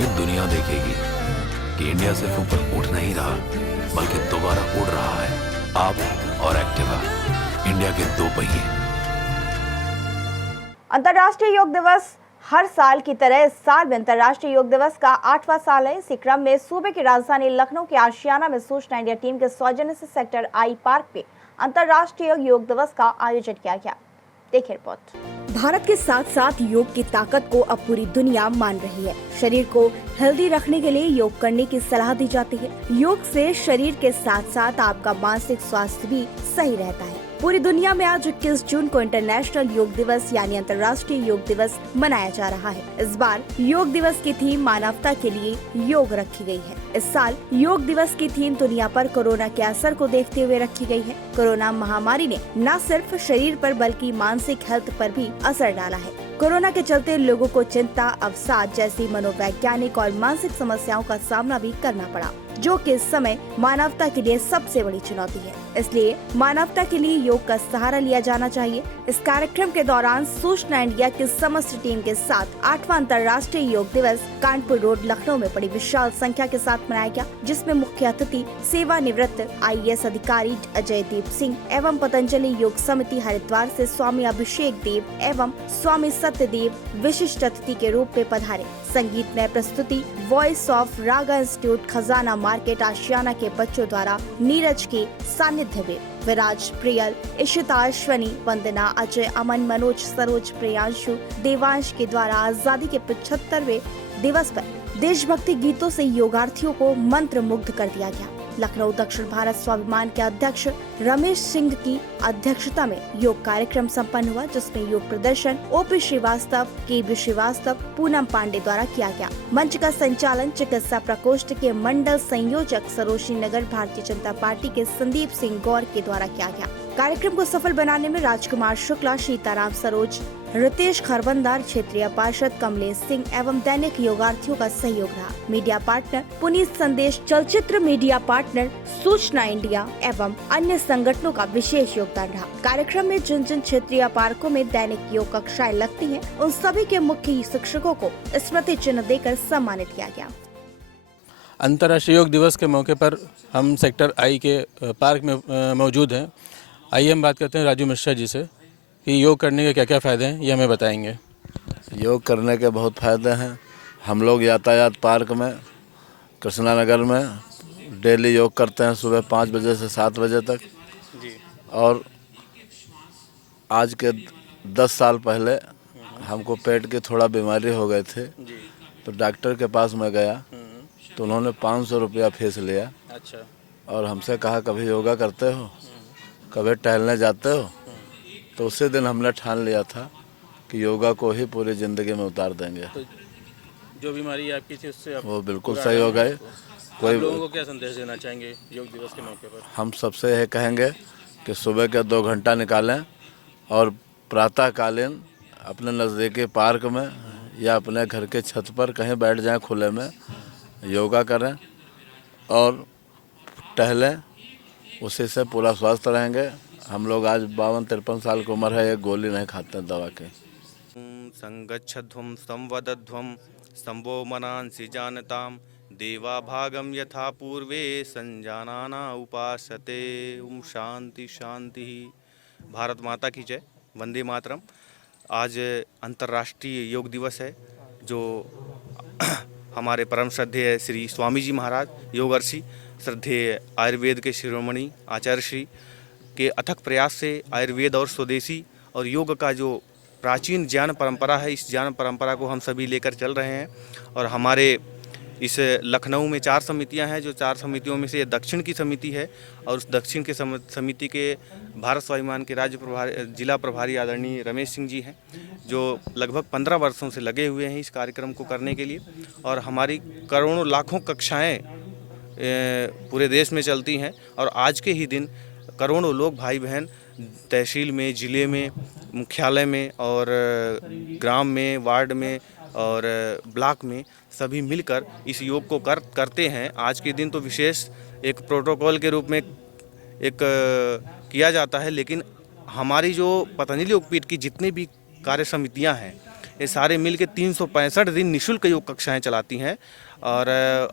फिर दुनिया देखेगी कि इंडिया सिर्फ ऊपर उठ नहीं रहा बल्कि दोबारा उड़ रहा है। आप और एक्टिवा, इंडिया के दो पहिए। अंतर्राष्ट्रीय योग दिवस हर साल की तरह इस साल भी अंतर्राष्ट्रीय योग दिवस का 8वां साल है। इसी क्रम में सूबे की राजधानी लखनऊ के आशियाना में सूचना इंडिया टीम के सौजन्य से सेक्टर आई पार्क में अंतर्राष्ट्रीय योग दिवस का आयोजन किया गया। देखिए रिपोर्ट। भारत के साथ साथ योग की ताकत को अब पूरी दुनिया मान रही है। शरीर को हेल्दी रखने के लिए योग करने की सलाह दी जाती है। योग से शरीर के साथ साथ आपका मानसिक स्वास्थ्य भी सही रहता है। पूरी दुनिया में आज 21 जून को इंटरनेशनल योग दिवस यानी अंतर्राष्ट्रीय योग दिवस मनाया जा रहा है। इस बार योग दिवस की थीम मानवता के लिए योग रखी गई है। इस साल योग दिवस की थीम दुनिया पर कोरोना के असर को देखते हुए रखी गई है। कोरोना महामारी ने न सिर्फ शरीर पर बल्कि मानसिक हेल्थ पर भी असर डाला है। कोरोना के चलते लोगों को चिंता, अवसाद जैसी मनोवैज्ञानिक और मानसिक समस्याओं का सामना भी करना पड़ा, जो कि इस समय मानवता के लिए सबसे बड़ी चुनौती है। इसलिए मानवता के लिए योग का सहारा लिया जाना चाहिए। इस कार्यक्रम के दौरान सूचना इंडिया की समस्त टीम के साथ 8वां अंतर्राष्ट्रीय योग दिवस कानपुर रोड लखनऊ में बड़ी विशाल संख्या के साथ मनाया गया, जिसमें मुख्य अतिथि सेवानिवृत्त IAS अधिकारी अजय दीप सिंह एवं पतंजलि योग समिति हरिद्वार से स्वामी अभिषेक देव एवं स्वामी सत्यदेव विशिष्ट अतिथि के रूप में पधारे। संगीतमय प्रस्तुति वॉइस ऑफ रागा इंस्टीट्यूट खजाना मार्केट आशियाना के बच्चों द्वारा नीरज के सानिध्य में विराज, प्रियल, इशिता, अश्वनी, वंदना, अजय, अमन, मनोज, सरोज, प्रियांशु, देवांश के द्वारा आजादी के 75वें दिवस पर देशभक्ति गीतों से योगार्थियों को मंत्र मुग्ध कर दिया गया। लखनऊ दक्षिण भारत स्वाभिमान के अध्यक्ष रमेश सिंह की अध्यक्षता में योग कार्यक्रम संपन्न हुआ, जिसमें योग प्रदर्शन OP श्रीवास्तव, KB श्रीवास्तव, पूनम पांडे द्वारा किया गया। मंच का संचालन चिकित्सा प्रकोष्ठ के मंडल संयोजक सरोजनी नगर भारतीय जनता पार्टी के संदीप सिंह गौर के द्वारा किया गया। कार्यक्रम को सफल बनाने में राजकुमार शुक्ला, सीताराम सरोज, रितेश खरबंदार, क्षेत्रीय पार्षद कमलेश सिंह एवं दैनिक योगार्थियों का सहयोग रहा। मीडिया पार्टनर पुनीत संदेश, चलचित्र मीडिया पार्टनर सूचना इंडिया एवं अन्य संगठनों का विशेष योगदान रहा। कार्यक्रम में जिन जिन क्षेत्रीय पार्कों में दैनिक योग कक्षाएं लगती हैं, उन सभी के मुख्य शिक्षकों को स्मृति चिन्ह देकर सम्मानित किया गया। अंतर्राष्ट्रीय योग दिवस के मौके पर हम सेक्टर आई के पार्क में मौजूद हैं। आइए हम बात करते हैं राजू मिश्रा जी से कि योग करने के क्या क्या फ़ायदे हैं, ये हमें बताएंगे। योग करने के बहुत फ़ायदे हैं। हम लोग यातायात पार्क में कृष्णा नगर में डेली योग करते हैं सुबह 5 बजे से 7 बजे तक जी। और आज के 10 साल पहले हमको पेट की थोड़ा बीमारी हो गए थे जी। तो डॉक्टर के पास मैं गया तो उन्होंने 500 रुपया फीस लिया। अच्छा। और हमसे कहा कभी योगा करते हो, कभी टहलने जाते हो? तो उसी दिन हमने ठान लिया था कि योगा को ही पूरी ज़िंदगी में उतार देंगे। तो जो बीमारी आपकी थी उससे वो बिल्कुल सही हो गए। कोई लोगों को क्या संदेश देना चाहेंगे योग दिवस के मौके पर? हम सबसे यह कहेंगे कि सुबह के 2 घंटा निकालें और प्रातःकालीन अपने नज़दीकी पार्क में या अपने घर के छत पर कहीं बैठ जाएं खुले में, योगा करें और टहलें। उसी से पूरा स्वस्थ रहेंगे। हम लोग आज 52-53 साल की उम्र है, एक गोली नहीं खाते दवा के। संगच्छध्वं संवदध्वं संवो मनांसि जानताम देवा भागम यथा पूर्वे संजानाना उपासते। ओम शांति शांति। भारत माता की जय, वंदे मातरम। आज अंतर्राष्ट्रीय योग दिवस है, जो हमारे परम श्रद्धेय श्री स्वामी जी महाराज योगर्षि, श्रद्धेय आयुर्वेद के शिरोमणि आचार्य श्री के अथक प्रयास से आयुर्वेद और स्वदेशी और योग का जो प्राचीन ज्ञान परंपरा है, इस ज्ञान परंपरा को हम सभी लेकर चल रहे हैं। और हमारे इस लखनऊ में 4 समितियां हैं, जो 4 समितियों में से दक्षिण की समिति है। और उस दक्षिण के समिति के भारत स्वाभिमान के जिला प्रभारी आदरणीय रमेश सिंह जी हैं, जो लगभग 15 वर्षों से लगे हुए हैं इस कार्यक्रम को करने के लिए। और हमारी करोड़ों लाखों कक्षाएँ पूरे देश में चलती हैं। और आज के ही दिन करोड़ों लोग भाई बहन तहसील में, ज़िले में, मुख्यालय में और ग्राम में, वार्ड में और ब्लॉक में सभी मिलकर इस योग को करते हैं। आज के दिन तो विशेष एक प्रोटोकॉल के रूप में एक किया जाता है, लेकिन हमारी जो पतंजलि योगपीठ की जितनी भी कार्य समितियां हैं, ये सारे मिल के 365 दिन निःशुल्क योग कक्षाएं चलाती हैं और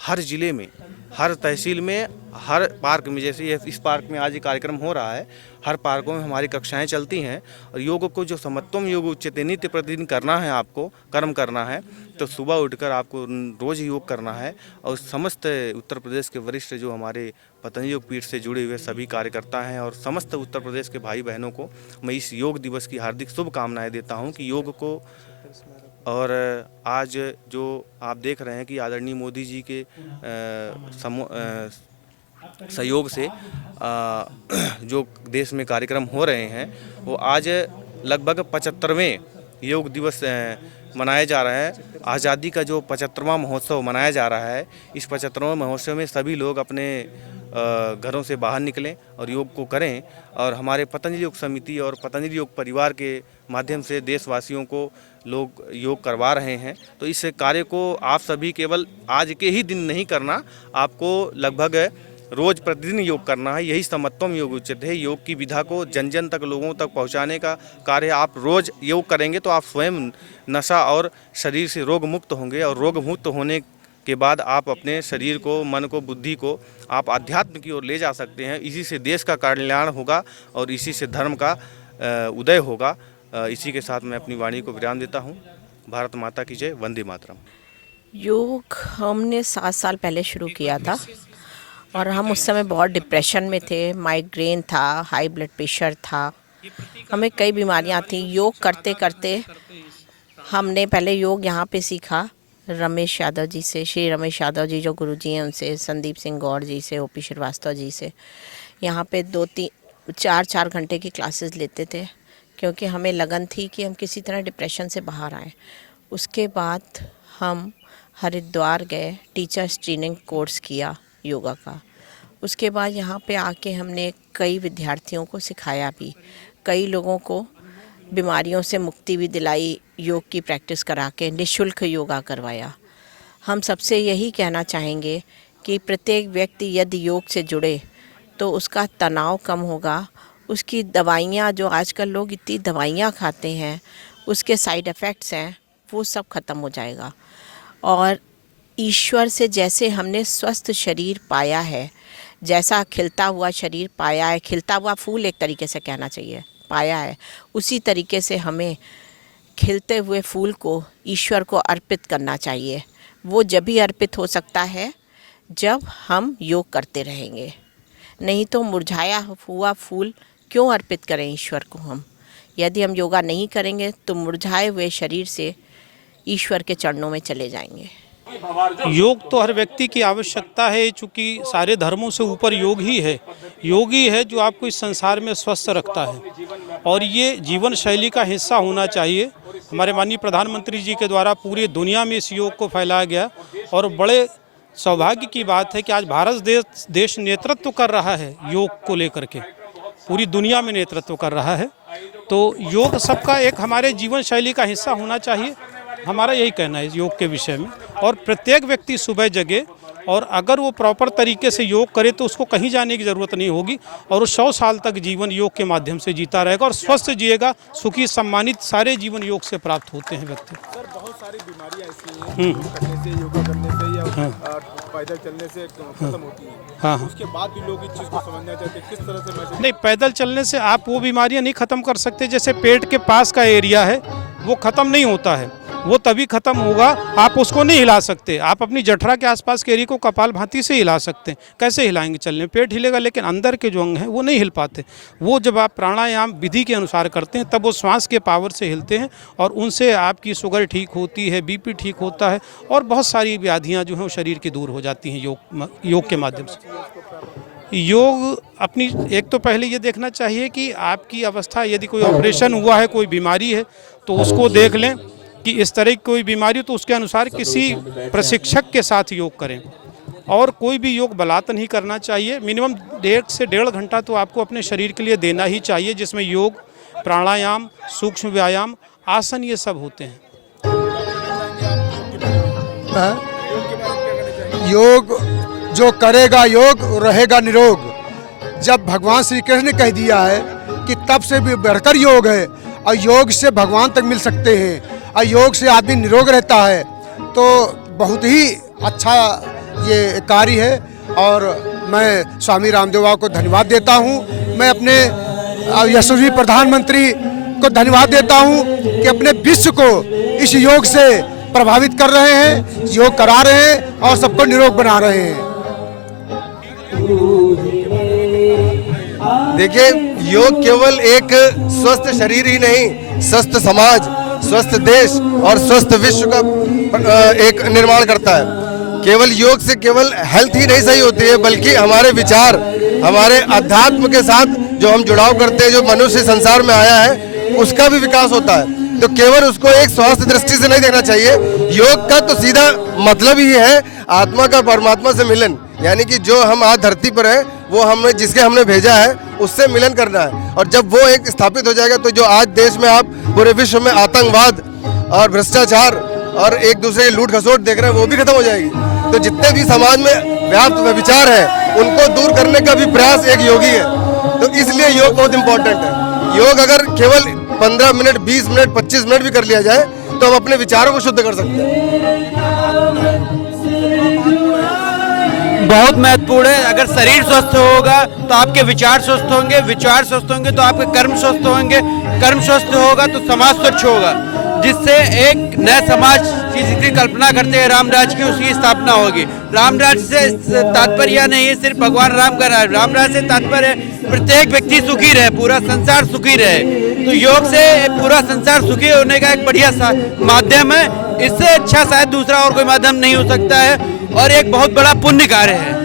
हर ज़िले में, हर तहसील में, हर पार्क में, जैसे इस पार्क में आज ये कार्यक्रम हो रहा है, हर पार्कों में हमारी कक्षाएं चलती हैं। और योग को जो समत्वम योग उच्यते, नित्य प्रतिदिन करना है, आपको कर्म करना है तो सुबह उठकर आपको रोज़ योग करना है। और समस्त उत्तर प्रदेश के वरिष्ठ जो हमारे पतंजलि योग पीठ से जुड़े हुए सभी कार्यकर्ता हैं और समस्त उत्तर प्रदेश के भाई बहनों को मैं इस योग दिवस की हार्दिक शुभकामनाएं देता हूं कि योग को, और आज जो आप देख रहे हैं कि आदरणीय मोदी जी के सहयोग से जो देश में कार्यक्रम हो रहे हैं, वो आज लगभग 75वें योग दिवस मनाया जा रहा है। आज़ादी का जो 75वां महोत्सव मनाया जा रहा है, इस 75वें महोत्सव में सभी लोग अपने घरों से बाहर निकलें और योग को करें। और हमारे पतंजलि योग समिति और पतंजलि योग परिवार के माध्यम से देशवासियों को लोग योग करवा रहे हैं। तो इस कार्य को आप सभी केवल आज के ही दिन नहीं करना, आपको लगभग रोज़ प्रतिदिन योग करना है। यही समत्वम योग उचित है। योग की विधा को जन जन तक, लोगों तक पहुंचाने का कार्य आप रोज़ योग करेंगे तो आप स्वयं नशा और शरीर से रोग मुक्त होंगे, और रोग मुक्त होने के बाद आप अपने शरीर को, मन को, बुद्धि को आप अध्यात्म की ओर ले जा सकते हैं। इसी से देश का कल्याण होगा और इसी से धर्म का उदय होगा। इसी के साथ मैं अपनी वाणी को विराम देता हूँ। भारत माता की जय, वंदे मातरम। योग हमने 7 साल पहले शुरू किया था और हम उस समय बहुत डिप्रेशन में थे। माइग्रेन था, हाई ब्लड प्रेशर था, हमें कई बीमारियां थी। योग करते करते हमने पहले योग यहाँ पे सीखा रमेश यादव जी से, श्री रमेश यादव जी जो गुरुजी हैं उनसे, संदीप सिंह गौड़ जी से, ओपी श्रीवास्तव जी से। यहाँ पे 2-3-4 घंटे की क्लासेस लेते थे क्योंकि हमें लगन थी कि हम किसी तरह डिप्रेशन से बाहर आएँ। उसके बाद हम हरिद्वार गए, टीचर्स ट्रेनिंग कोर्स किया योगा का। उसके बाद यहाँ पे आके हमने कई विद्यार्थियों को सिखाया भी, कई लोगों को बीमारियों से मुक्ति भी दिलाई, योग की प्रैक्टिस करा के निःशुल्क योगा करवाया। हम सबसे यही कहना चाहेंगे कि प्रत्येक व्यक्ति यदि योग से जुड़े तो उसका तनाव कम होगा, उसकी दवाइयाँ, जो आजकल लोग इतनी दवाइयाँ खाते हैं, उसके साइड इफ़ेक्ट्स हैं, वो सब ख़त्म हो जाएगा। और ईश्वर से जैसे हमने स्वस्थ शरीर पाया है, जैसा खिलता हुआ शरीर पाया है, खिलता हुआ फूल एक तरीके से कहना चाहिए, पाया है, उसी तरीके से हमें खिलते हुए फूल को ईश्वर को अर्पित करना चाहिए। वो जब भी अर्पित हो सकता है जब हम योग करते रहेंगे, नहीं तो मुरझाया हुआ फूल क्यों अर्पित करें ईश्वर को हम। यदि हम योगा नहीं करेंगे तो मुरझाए हुए शरीर से ईश्वर के चरणों में चले जाएंगे। योग तो हर व्यक्ति की आवश्यकता है, चूँकि सारे धर्मों से ऊपर योग ही है। योग ही है जो आपको इस संसार में स्वस्थ रखता है और ये जीवन शैली का हिस्सा होना चाहिए। हमारे माननीय प्रधानमंत्री जी के द्वारा पूरी दुनिया में इस योग को फैलाया गया और बड़े सौभाग्य की बात है कि आज भारत देश नेतृत्व कर रहा है योग को लेकर के, पूरी दुनिया में नेतृत्व कर रहा है। तो योग सबका एक हमारे जीवन शैली का हिस्सा होना चाहिए, हमारा यही कहना है योग के विषय में। और प्रत्येक व्यक्ति सुबह जगे और अगर वो प्रॉपर तरीके से योग करे तो उसको कहीं जाने की ज़रूरत नहीं होगी और वो 100 साल तक जीवन योग के माध्यम से जीता रहेगा और स्वस्थ जिएगा, सुखी सम्मानित सारे जीवन योग से प्राप्त होते हैं व्यक्ति। सर, बहुत सारी बीमारियां ऐसी हैं करने से, योगा करने से या पैदल चलने से खत्म होती हैं। हाँ, उसके बाद भी लोग इस चीज़ को समझना चाहते हैं, किस तरह से मैसेज? नहीं, पैदल चलने से आप वो बीमारियां नहीं ख़त्म कर सकते। जैसे पेट के पास का एरिया है वो ख़त्म नहीं होता है, वो तभी ख़त्म होगा, आप उसको नहीं हिला सकते। आप अपनी जठरा के आसपास के एरिया को कपालभाति से हिला सकते हैं। कैसे हिलाएंगे? चलने पेट हिलेगा, लेकिन अंदर के जो अंग हैं वो नहीं हिल पाते। वो जब आप प्राणायाम विधि के अनुसार करते हैं तब वो श्वास के पावर से हिलते हैं और उनसे आपकी शुगर ठीक होती है, बीपी ठीक होता है और बहुत सारी व्याधियाँ जो हैं वो शरीर की दूर हो जाती हैं योग के माध्यम से। योग अपनी एक तो पहले ये देखना चाहिए कि आपकी अवस्था, यदि कोई ऑपरेशन हुआ है, कोई बीमारी है तो उसको देख लें कि इस तरह की कोई बीमारी हो तो उसके अनुसार किसी प्रशिक्षक के साथ योग करें। और कोई भी योग बलात् नहीं करना चाहिए। मिनिमम 1.5 से 1.5 घंटा तो आपको अपने शरीर के लिए देना ही चाहिए, जिसमें योग, प्राणायाम, सूक्ष्म व्यायाम, आसन ये सब होते हैं। योग जो करेगा योग रहेगा निरोग। जब भगवान श्री कृष्ण ने कह दिया है कि तब से भी बढ़कर योग है और योग से भगवान तक मिल सकते हैं और योग से आदमी निरोग रहता है। तो बहुत ही अच्छा ये कार्य है और मैं स्वामी रामदेव बाबा को धन्यवाद देता हूँ। मैं अपने यशस्वी प्रधानमंत्री को धन्यवाद देता हूँ कि अपने विश्व को इस योग से प्रभावित कर रहे हैं, योग करा रहे हैं और सबको निरोग बना रहे हैं। देखिए, योग केवल एक स्वस्थ शरीर ही नहीं, स्वस्थ समाज, स्वस्थ देश और स्वस्थ विश्व का एक निर्माण करता है। केवल योग से केवल हेल्थ ही नहीं सही होती है, बल्कि हमारे विचार, हमारे अध्यात्म के साथ जो हम जुड़ाव करते हैं, जो मनुष्य संसार में आया है उसका भी विकास होता है। तो केवल उसको एक स्वास्थ्य दृष्टि से नहीं देखना चाहिए। योग का तो सीधा मतलब ही है आत्मा का परमात्मा से मिलन, यानी कि जो हम आज धरती पर है वो हमने जिसके हमने भेजा है उससे मिलन करना है। और जब वो एक स्थापित हो जाएगा तो जो आज देश में आप पूरे विश्व में आतंकवाद और भ्रष्टाचार और एक दूसरे की लूट खसोट देख रहे हैं वो भी खत्म हो जाएगी। तो जितने भी समाज में व्याप्त विचार है उनको दूर करने का भी प्रयास एक योगी है। तो इसलिए योग बहुत इंपॉर्टेंट है। योग अगर केवल 15 मिनट, 20 मिनट, 25 मिनट भी कर लिया जाए तो हम अपने विचारों को शुद्ध कर सकते हैं। बहुत महत्वपूर्ण है। अगर शरीर स्वस्थ होगा तो आपके विचार स्वस्थ होंगे, विचार स्वस्थ होंगे तो आपके कर्म स्वस्थ होंगे, कर्म स्वस्थ होगा तो समाज स्वच्छ होगा, जिससे एक नए समाज की जिसकी कल्पना करते हैं राम राज्य की, उसकी स्थापना होगी। राम राज्य से तात्पर्य नहीं है सिर्फ भगवान राम का राज, राम राज्य से तात्पर्य प्रत्येक व्यक्ति सुखी रहे, पूरा संसार सुखी रहे। तो योग से पूरा संसार सुखी होने का एक बढ़िया माध्यम है। इससे अच्छा शायद दूसरा और कोई माध्यम नहीं हो सकता है और एक बहुत बड़ा पुण्य कार्य है।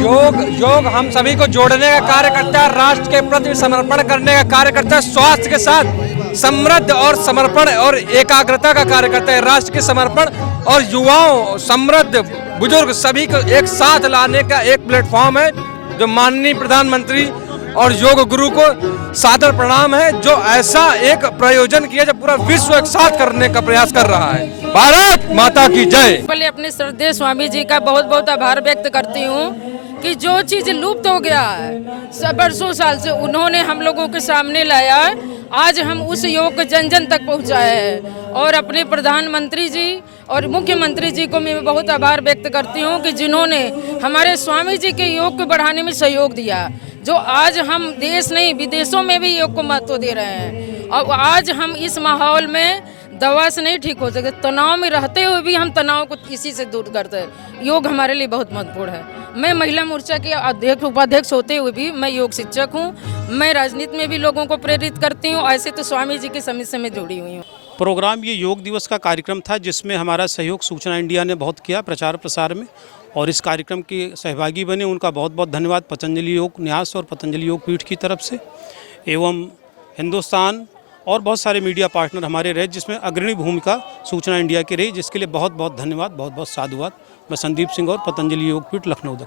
योग हम सभी को जोड़ने का कार्य करता है, राष्ट्र के प्रति समर्पण करने का कार्य करता है, स्वास्थ्य के साथ समृद्ध और समर्पण और एकाग्रता का कार्य करता है, राष्ट्र के समर्पण और युवाओं, समृद्ध बुजुर्ग सभी को एक साथ लाने का एक प्लेटफॉर्म है जो माननीय प्रधानमंत्री और योग गुरु को सादर प्रणाम है, जो ऐसा एक प्रयोजन किया जो पूरा विश्व एक साथ करने का प्रयास कर रहा है। भारत माता की जय। पहले अपने श्रद्धेय स्वामी जी का बहुत बहुत आभार व्यक्त करती हूँ कि जो चीज लुप्त हो गया है बरसों साल से उन्होंने हम लोगों के सामने लाया है, आज हम उस योग को जन जन तक पहुँचाए हैं। और अपने प्रधानमंत्री जी और मुख्यमंत्री जी को मैं बहुत आभार व्यक्त करती हूँ कि जिन्होंने हमारे स्वामी जी के योग को बढ़ाने में सहयोग दिया, जो आज हम देश नहीं विदेशों में भी योग को महत्व दे रहे हैं। और आज हम इस माहौल में दवा से नहीं ठीक हो सकते, तनाव में रहते हुए भी हम तनाव को इसी से दूर करते हैं। योग हमारे लिए बहुत महत्वपूर्ण है। मैं महिला मोर्चा के अध्यक्ष उपाध्यक्ष होते हुए भी मैं योग शिक्षक हूँ। मैं राजनीति में भी लोगों को प्रेरित करती हूँ, ऐसे तो स्वामी जी के समिति से मैं जुड़ी हुई हूँ। प्रोग्राम ये योग दिवस का कार्यक्रम था जिसमें हमारा सहयोग सूचना इंडिया ने बहुत किया प्रचार प्रसार में, और इस कार्यक्रम के सहभागी बने उनका बहुत बहुत धन्यवाद पतंजलि योग न्यास और पतंजलि योग पीठ की तरफ से, एवं हिंदुस्तान और बहुत सारे मीडिया पार्टनर हमारे रहे जिसमें अग्रणी भूमिका सूचना इंडिया की रही, जिसके लिए बहुत बहुत धन्यवाद, बहुत बहुत साधुवाद। मैं संदीप सिंह और पतंजलि योग पीठ लखनऊ दक्षिण।